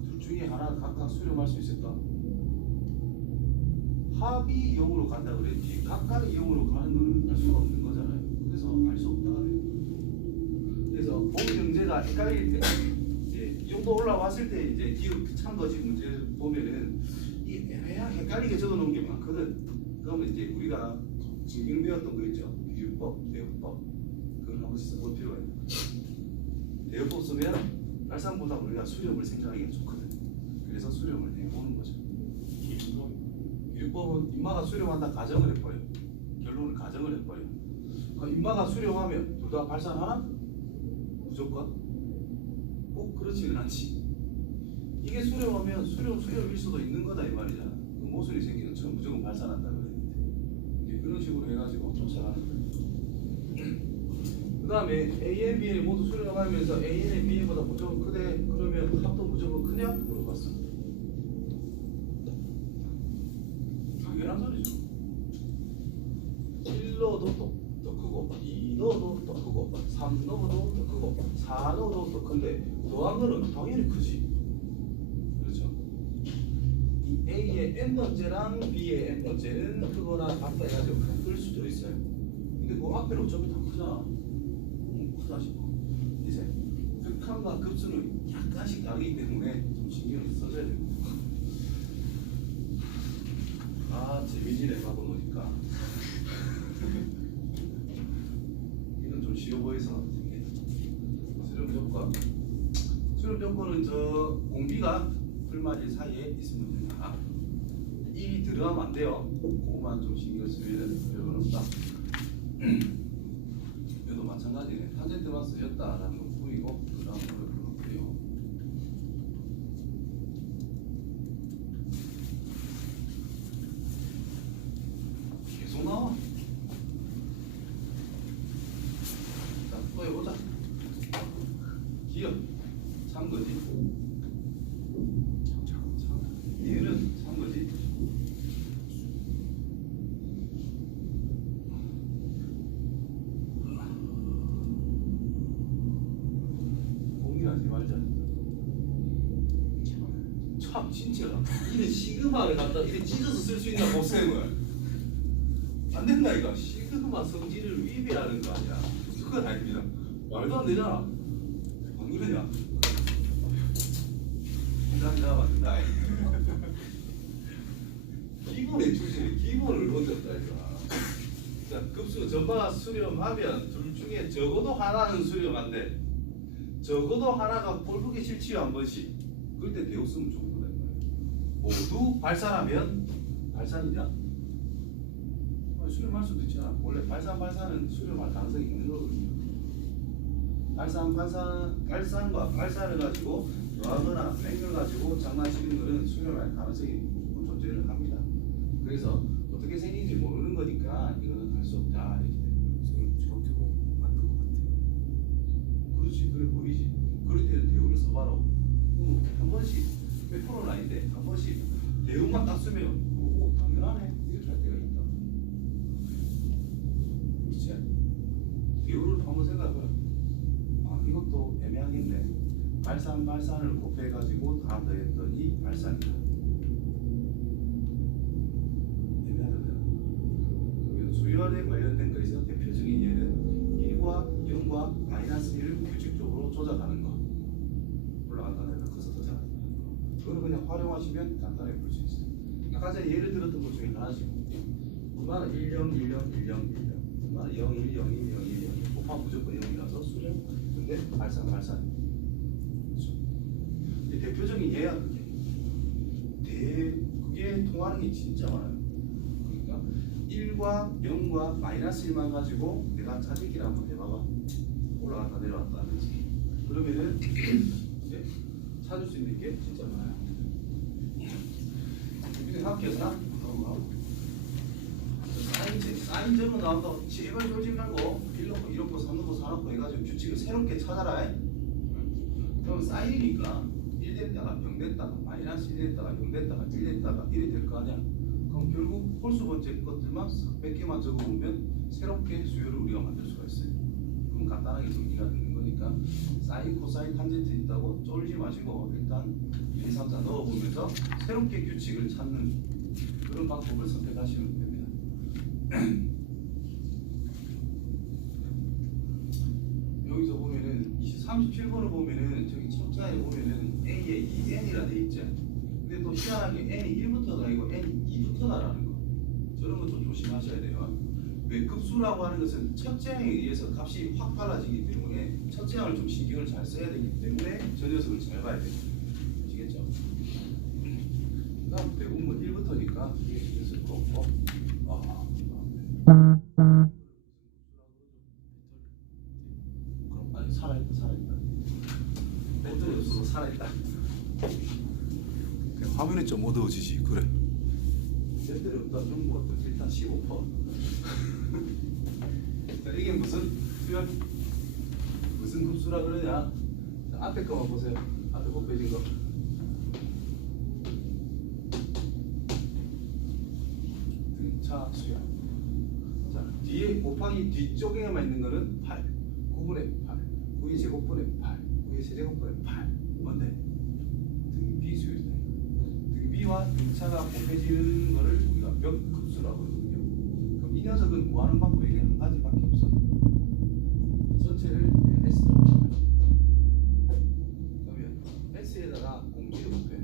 둘 중에 하나 각각 수렴할 수 있을까? 합이 0으로 간다 그랬지 각각이 0으로 가는 거는 알 수가 없는 거잖아요. 그래서 알 수 없다 그래요. 그래서 봄영재가 헷갈릴 때 이제 이 정도 올라왔을 때 이제 기억 찬 거지. 문제 보면은 이 애매하게 헷갈리게 적어놓은 게 많거든. 그러면 이제 우리가 지금 배웠던 거 있죠. 비율법, 대우법 그걸 한 번씩 써볼 필요가 있는 거죠. 대우법 쓰면 발산보다 우리가 수렴을 생각하기가 좋거든. 그래서 수렴을 해보는 거죠. 비율법은 인마가 수렴한다 가정을 해버려. 결론을 가정을 해버려. 그러니까 인마가 수렴하면 둘 다 발산하나? 무조건? 꼭 그렇지는 않지. 이게 수렴하면 수렴일 수도 있는 거다 이 말이잖아. 그 모순이 생기는 건 무조건 발산한다 그랬는데 이제 그런 식으로 해가지고 쫓아가는 거예요. 그 다음에 AN, BN이 모두 수렴하면서 AN이 BN보다 무조건 크대. 그러면 합도 무조건 크냐? 물어봤어. 당연한 소리죠. 1 넣어도 더 크고 2 넣어도 더 크고 3 넣어도 더 크고 4 넣어도 더 큰데 더한 거는 당연히 크지. 그렇죠. 이 A의 n번째랑 B의 n번째는 크거나 같다 해가지고 클 수도 있어요. 근데 그 앞에는 어차피 다 크잖아. 크다 싶어. 이제 극한과 급수는 약간씩 다르기 때문에 좀 신경을 써줘야 됩니다. 아 재미지네 하고 노니까 이건 좀 쉬워 보여서 수렴 조건은 저 공비가 풀맞이 사이에 있으면 된다. 입이 들어가면 안 돼요. 그거만 좀 신경 쓰면 별건 없다. 이것도 마찬가지네. 탄젠트만 쓰였다라는 거 보이고 그 다음으로 불러볼게요. 계속 나와. 자, 또 해보자. 기억. 참거지. 얘는 참거지. 고민하지 말자. 참 진짜 이래 시그마를 갖다 이래 찢어서 쓸 수 있나 곱셈을. 안 된다 이거. 시그마 성질을 위배하는 거 아니야. 그건 아닙니다. 말도 안 되잖아. 안 그러냐? 인간이나 맞는다. 기본의 출신이 기본을 얻었다 이거. 자, 급수 전마가 수렴하면 둘 중에 적어도 하나는 수렴한데 적어도 하나가 꼴보기 싫지요 한 번씩. 그럴 때 대우 쓰면 좋은 거다. 모두 발산하면 발산이냐? 수렴할 수도 있잖아. 원래 발산은 수렴할 가능성이 있는 거거든요. 발산과 발산을 가지고 더하거나 뺀걸 가지고 장난치는 거는 수렴할 가능성이 존재를 합니다. 그래서 어떻게 생긴지 모르는 거니까 이거는 할 수 없다 이렇게 되는 거예요. 저렇게 보면 맞는 것 같아. 그렇지, 그래 보이지. 그럴 때는 대우를 써봐라. 한 번씩 100%는 아닌데 한 번씩 대우만 딱 쓰면 오 당연하네 이렇게 할 때가 있다. 그렇지? 대우를 한번 생각해봐. 아 이것도 애매하겠네. 발산을 곱해가지고 다 더했더니 발산이다. 애매하잖아요. 수열에 관련된 거에서 대표적인 예는 1과 0과 마이너스 1을 규칙적으로 조작하는 거. 올라간다 내가 커서 더 잘하는 거. 그거는 그냥 활용하시면 간단하게 볼 수 있어요. 아까 전에 예를 들었던 것 중에 하나씩 볼게요. 얼마나 10, 10, 10, 10, 얼마나 0, 1, 0, 1, 0, 1, 0 곱하면 무조건 0이라서 수렴. 근데 발산. 그렇죠. 대표적인 예야 그게. 그게 통하는 게 진짜 많아요. 그러니까 1과 0과 마이너스 1만 가지고 내가 짜집기를 한번 해봐봐. 올라갔다 내려왔다 하는지. 그러면은 이제 찾을 수 있는 게 진짜 많아요. 생각해서 사인 제로 나온다고 제발 졸지 말고 1넣고 2넣고 3넣고 4넣고 해가지고 규칙을 새롭게 찾아라. 그럼 사인이니까 1 됐다가 0 됐다가 마이너스 1 됐다가 0 됐다가 1 됐다가 1이 될 거 아니야. 그럼 결국 홀수 번째 것들만 몇 개만 적어보면 새롭게 수열을 우리가 만들 수가 있어요. 그럼 간단하게 정리가 되는 거니까 사인, 코사인, 탄젠트 있다고 쫄지 마시고 일단 1, 2, 3, 4 넣어보면서 새롭게 규칙을 찾는 그런 방법을 선택하시면 됩니다. 여기서 보면은 37번을 보면은 저기 첫 자에 보면은 A에 2N이라 돼 있죠. 근데 또 희한하게 N이 1부터가 아니고 N이 2부터다라는 거. 저런 거 좀 조심하셔야 돼요. 왜 급수라고 하는 것은 첫째 항에 의해서 값이 확 달라지기 때문에 첫째 항을 좀 신경을 잘 써야 되기 때문에 저 녀석을 잘 봐야 돼요. 아시겠죠? 그다음 대부분 뭐 1부터니까 이게 신경 쓸 거 없고. 그럼 아니 살아있다. 배터리 없어서 살아있다. 화면이 좀 어두워지지. 그래. 배터리 없다 정보가 일단 15%. 자, 이게 무슨 수열? 무슨 급수라 그러냐? 자, 앞에 거만 보세요. 앞에 못 빼진 거. 등차 수열. 자, 뒤에 곱하기 뒤쪽에만 있는 거는 8. 9분의 8. 9의 제곱분의 8. 9의 세제곱분의 8. 뭔데? 등비 수열이다. 등비와 등차가 곱해지는 거를 우리가 몇 급수라고 하거든요. 그럼 이 녀석은 구하는 방법이 한 가지밖에 없어. 전체를 S라고 합니다. 그러면 S에다가 공비를 곱해.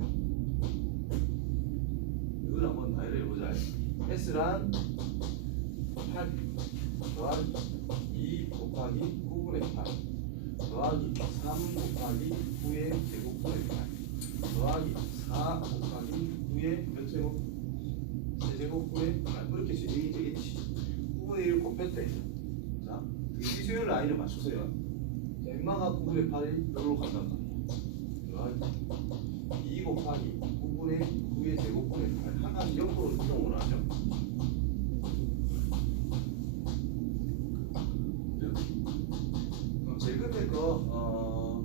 이걸 한번 나열해 보자. S란 8 더하기 2 곱하기 9분의 8 더하기 3 곱하기 9의 제곱분의 8 더하기 4 곱하기 9의 몇 제곱? 세제곱분의 8 그렇게 진행이 되겠지. 9분의 1 곱했대. 자, 비수열 라인을 맞추세요. 자, 인마가 9분의 8이 여기로 간단 말이야. 더하기 2 곱하기 9분의 9의 제곱분의 8 한 가지 옆으로 이동을 하죠. 그럼 제일 끝에 거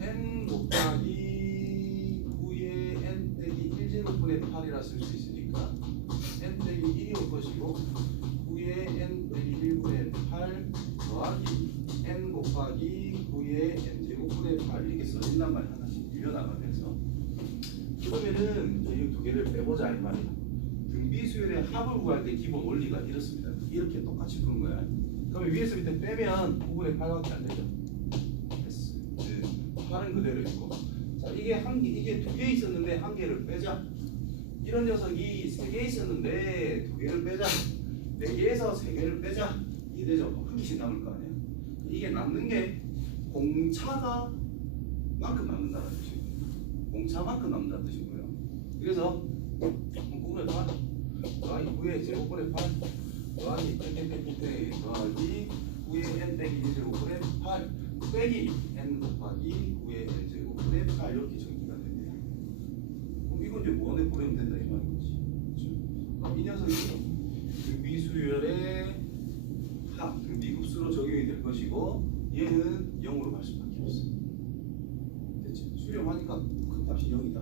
n 곱하기 9의 n 빼기 1제곱분의 8이라 쓸 수 있으니까 n 빼기 1이 올 것이고 9의 n 빼기 1분의 8 더하기 n 곱하기 9의 n 제곱분의 8 이렇게 써진단 말이야. 하나씩 밀려나가면서. 그러면은 이 두 개를 빼보자 이 말이야. 등비수열의 합을 구할 때 기본 원리가 이렇습니다. 이렇게 똑같이 푸는 거야. 그러면 위에서 밑에 빼면 9분의 8밖에 안 되죠. 됐어. 8은 그대로 있고. 자, 이게 두 개 있었는데 한 개를 빼자. 이런 녀석이 세 개 있었는데 두 개를 빼자. 네 개에서 세 개를 빼자. 이게 되죠. 한 개씩 남을 거 아니야. 이게 남는 게 공차가 만큼 남는다는 뜻이에요. 공차만큼 남는다는 뜻인 거예요. 그래서 9분의 8 더하기 9의 제곱분의 8 더하기 더하기 9의 n 빼기 1제곱분의 8 빼기 n 곱하기 9의 n 제곱분의 8 이렇게 정리가 됩니다. 그럼 이건 이제 무한에 보내면 된다 이 말인 거지. 그렇죠? 그럼 이 녀석이 등비수열의 합, 등비급수로 적용이 될 것이고 얘는 0으로 갈 수밖에 없어요. 됐지? 수렴하니까 큰 값이 0이다.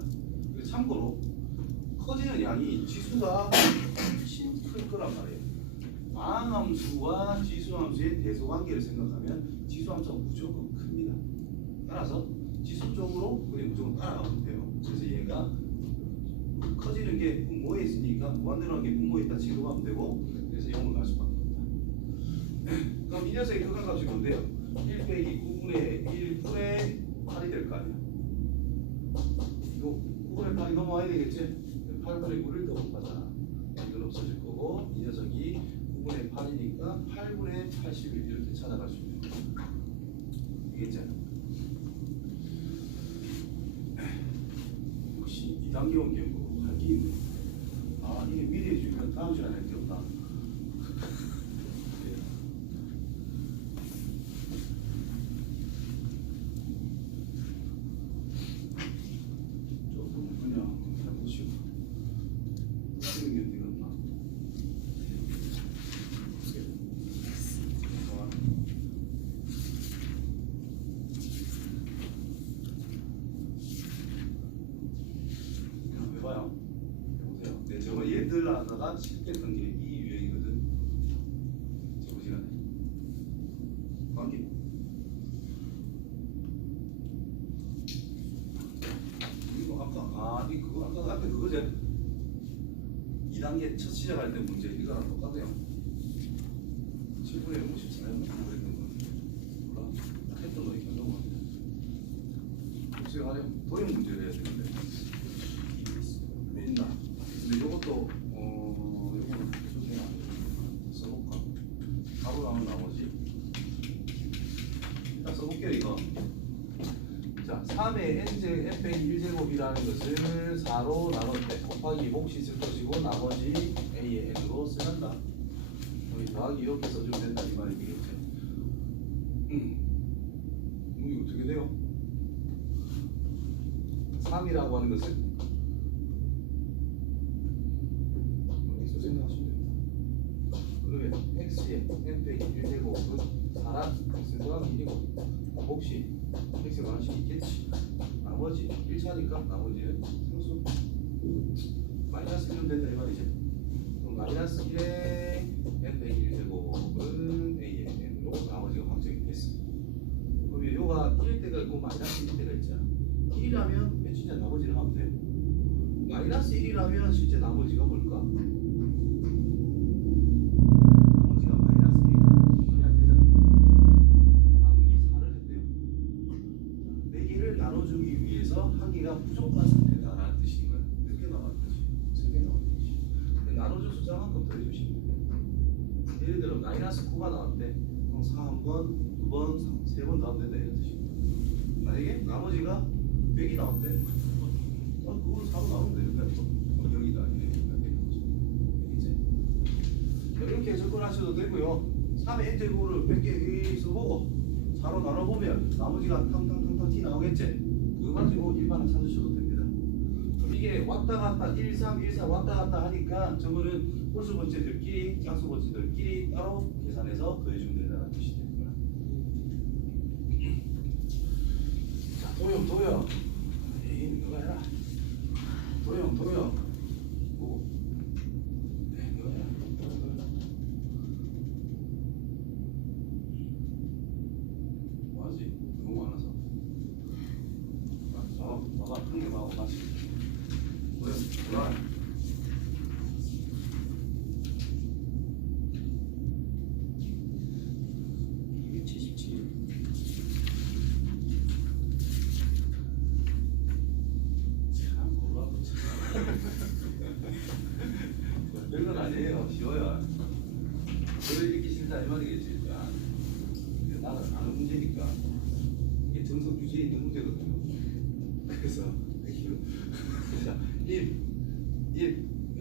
그래서 참고로 커지는 양이 지수가 훨씬 클 거란 말이에요. 방함수와 지수함수의 대소관계를 생각하면 지수함수가 무조건 큽니다. 따라서 지수 쪽으로 그냥 무조건 따라가면 돼요. 그래서 얘가 커지는 게 분모에 있으니까 무한대로 한 게 분모에 있다 취급하면 되고 그래서 0으로 갈 수밖에 없다. 그럼 이 녀석의 극한값이 뭔데요? 1 빼기 9분의 1분의 8이 될 거 아니야. 이거 9분의 8이 넘어와야 되겠지? 8분의 9를 더 곱하잖아. 이건 없어질 거고 이 녀석이 9분의 8이니까 8분의 81 이렇게 찾아갈 수 있는 거야. 이겠지? 역시 2단계 원경고 할게 있네. 아 이게 미리 해주면 다음 시간에 할 게 없다. 조금 그냥 해보시고 쓰는 게 되겠나? 그냥 해봐요. 해보세요. 네, 저번 얘들 하다가 실패했던 게 이 유형이거든. 저번 시간에. 관계. 이거 아까 이 그거 아까 앞에 그거지. 2단계 첫 시작할 때 문제 이거랑 똑같아요. 7분의 54는 그랬던 거. 몰라. 했던 거 이렇게 넘어. 수행하려면 도형 문제를 해야 되는데. 맨날. 근데 이것도 요거는 수행 안 돼. 써볼까? 바로 나온 나머지. 일단 써볼게요 이거. 자, 3의 n제 f 빼기 1제곱이라는 것을 4로 나눌 때 곱하기 몫이 있을 것이고 나머지 a의 n으로 쓰는다. 여기 더하기 이렇게 써주면 된다 이 말이 되겠지. 이거 어떻게 돼요? 3이라고 하는 것은 x 생각하시면 됩니다. 그러면 x의 n 빼기 1제곱은 4란 x 더하기 1이고 몫이 x 관심이 있겠지. 나머지 1차니까 나머지는 상수 마이너스 1은 된다 이 말이지. 그럼 마이너스 1의 n 빼기 1제곱은 a의 n으로 나머지가 확정이 됐어. 그러면 요가 1일 때가 있고 마이너스 1일 때가 있잖아. 1이라면 진짜 나머지를 하면 돼. 마이너스 1이라면 실제 나머지가 뭘까? 나머지가 마이너스 1이잖아. 그냥 안 되잖아. 이게 4를 했대요. 4개를 나눠주기 위해서 한 개가 무조건 상태다라는 뜻인 거야. 몇 개 나왔듯이 3개 나왔듯이. 나눠줄 숫자만큼 더해주시면 돼요. 예를 들어 마이너스 9가 나왔대. 그럼 4 한 번, 2번, 3번 더 하면 된다 이런 뜻이고. 만약에 나머지가 100이 나온대. 그걸 4로 나오면 되니까 또 0이다 이러니까 되는 거죠. 알겠지? 이렇게 접근하셔도 되고요. 3의 n제곱을 100개 써보고 4로 나눠보면 나머지가 탕탕탕탕 티 나오겠지? 그거 가지고 일반을 찾으셔도 됩니다. 그럼 이게 왔다 갔다 1, 3, 1, 4 왔다 갔다 하니까 저거는 홀수 번째들끼리 짝수 번째들끼리 따로 계산해서 더해주면 된다는 뜻이 됩니다. 자, 도형 얘기는 너가 해라. 도형 뭐 네, 너가 해라. 뭐하지? 너무 많아서 봐봐 한 개만 같이 도형 돌아. 별건 아니에요. 쉬워요. 그걸 읽기 싫다 이 말이겠지. 나는 아는 문제니까 이게 정석 주제에 있는 문제거든요. 그래서 자, 1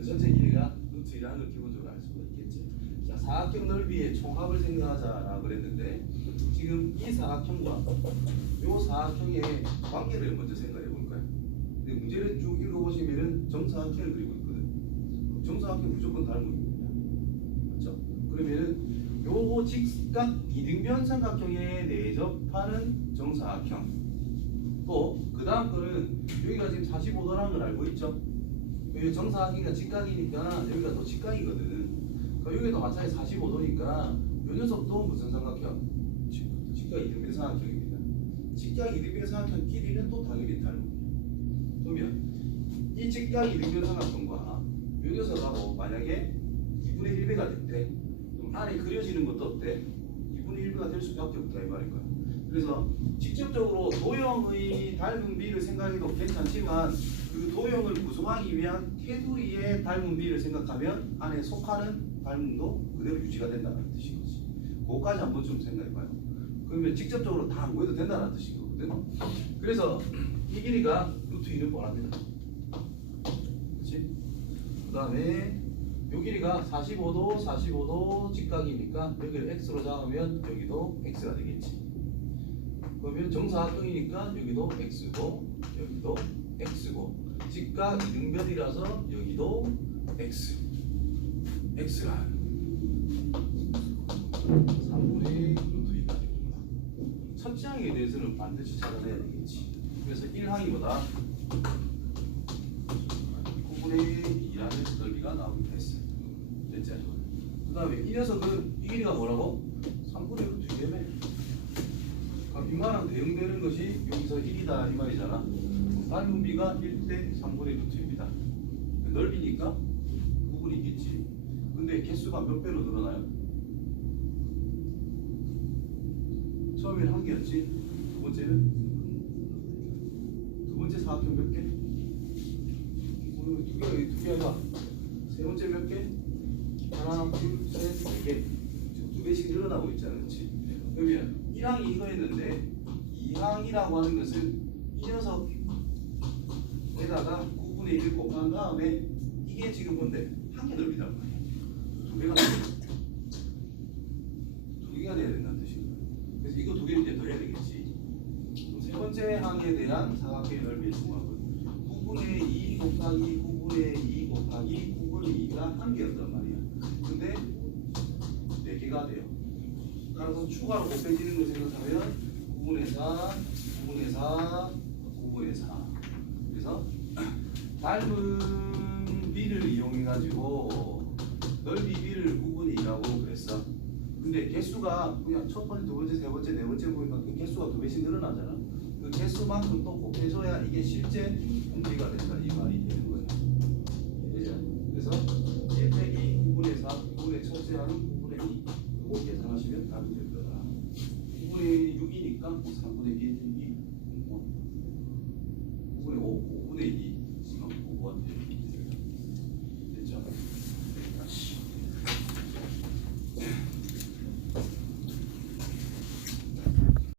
전체 길이가 루트 1이라는 걸 기본적으로 알 수가 있겠지. 자, 사각형 넓이의 총합을 생각하자라고 그랬는데 지금 이 사각형과 이 사각형의 관계를 먼저 생각해 볼까요? 근데 문제를 쭉 읽어보시면은 정사각형을 그리고 있거든. 정사각형 무조건 닮은 겁니다. 맞죠? 그러면은 요 직각 이등변 삼각형에 내접하는 정사각형 또 그 다음 거는 여기가 지금 45도라는 걸 알고 있죠? 여기 정사각형이 직각이니까 여기가 또 직각이거든. 그러니까 여기도 마찬가지 45도니까 요 녀석도 무슨 삼각형? 직각 이등변 삼각형입니다. 직각 이등변 삼각형 길이는 또 당연히 다릅니다. 그러면 이 직각 이등변 삼각형과 요 녀석하고 만약에 2분의 1배가 됐대. 그럼 안에 그려지는 것도 어때? 2분의 1배가 될 수밖에 없다 이 말인 거야. 그래서 직접적으로 도형의 닮은 비를 생각해도 괜찮지만 그 도형을 구성하기 위한 테두리의 닮은비를 생각하면 안에 속하는 닮음도 그대로 유지가 된다는 뜻인 거지. 그거까지 한번 좀 생각해봐요. 그러면 직접적으로 다 안 보여도 된다는 뜻인 거거든. 그래서 이 길이가 루트 2는 뻔합니다. 그렇지? 그 다음에 요 길이가 45도 직각이니까 여기를 x로 잡으면 여기도 x가 되겠지. 그러면 정사각형이니까 여기도 x고 여기도 x고 직각 이등변이라서 여기도 x가 3분의 루트 2가 되구나. 첫째 항에 대해서는 반드시 찾아내야 되겠지. 그래서 1항이보다 9분의 2라는 넓이가 나오게 됐어. 됐지? 그 다음에 이 녀석은 이 길이가 뭐라고? 3분의 루트 2면 이만한 대응되는 것이 여기서 1이다 이 말이잖아. 닮은비가 1대 3분의 루트 2입니다. 넓이니까 9분이겠지. 근데 개수가 몇 배로 늘어나요? 처음에는 한 개였지. 두 번째는 두 번째 사각형 몇 개? 두 개가 세 번째 몇 개? 하나, 둘, 셋, 네 개. 지금 두 개씩 늘어나고 있잖아, 그렇지? 그러면 1항이 이거였는데 2항이라고 하는 것은 이 녀석에다가 9분의 1을 곱한 다음에 이게 지금 뭔데? 한 개 넓이란 말이야. 두 개가 두 개가 돼야 된다는 뜻이거든. 그래서 이거 두 개 이제 더 해야 되겠지. 그럼 세 번째 항에 대한 사각형의 넓이의 중합은 9분의 2 곱하기 9분의 2 곱하기 9분의 2가 한 개였단 말이야. 근데 네 개가 돼요. 따라서 추가로 곱해지는 걸 생각하면 9분의 4, 9분의 4, 9분의 4. 그래서 닮은 비를 이용해 가지고 넓이 비를 9분의 2라고 그랬어. 근데 개수가 그냥 첫 번째, 두 번째, 세 번째, 네 번째 보니까 그 개수가 두 배씩 늘어나잖아. 그 개수만큼 또 곱해줘야 이게 실제 공비가 된다 이 말이 되는 거야. 그래서 1 빼기 9분의 4, 9분의 첫째 항은 9분의 2. 이거 계산하시면 답이 될 거다. 9분의 6이니까 3분의 1, 2, 9분의 5, 5분의 2.